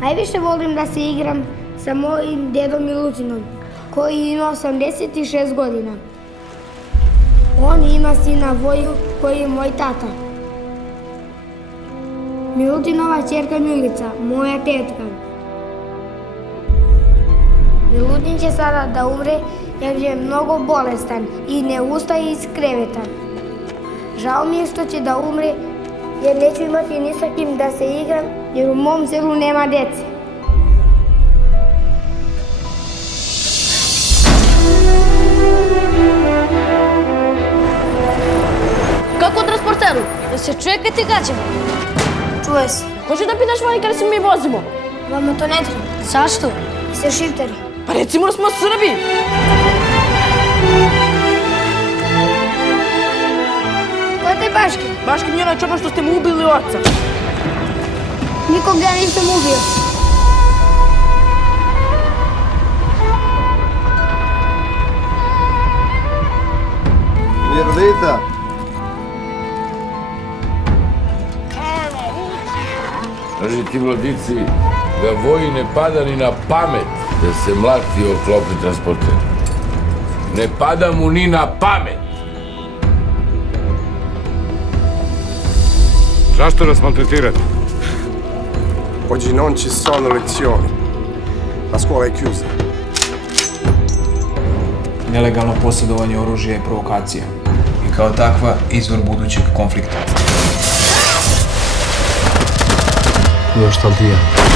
Najviše volim da se igram sa mojim dedom Milutinom, koji ima 86 godina. On ima sina Voju, koji je moj tata. Milutinova ćerka Milica, moja tetka. Milutin će sada da umre jer je mnogo bolestan i ne ustaje iz kreveta. Žao mi je što će da umre jer neću imati ni sa kim da se igram jer u mom selu nema dece. Kako u transporteru? Da se čuje kad ti gađamo? Čuje se. Hoće da pitaš vani kada se mi vozimo? Vama to ne treba. Zašto? Vi ste šiptari. Pa recimo da smo Srbi. Ko je taj Baškin? Baškin je onaj čoban što ste mu ubili oca. Nikog ja nisam ubio. Mirdita! Kažu ti mladici da Voji ne pada ni na pamet da se mlati o klopni transporter. Ne pada mu ni na pamet! Zašto nas maltretirate? Oggi non ci sono lezioni. La scuola è chiusa. Nelegalno posjedovanje oružja je provokacija i kao takva izvor budućeg konflikta. Nostalgia.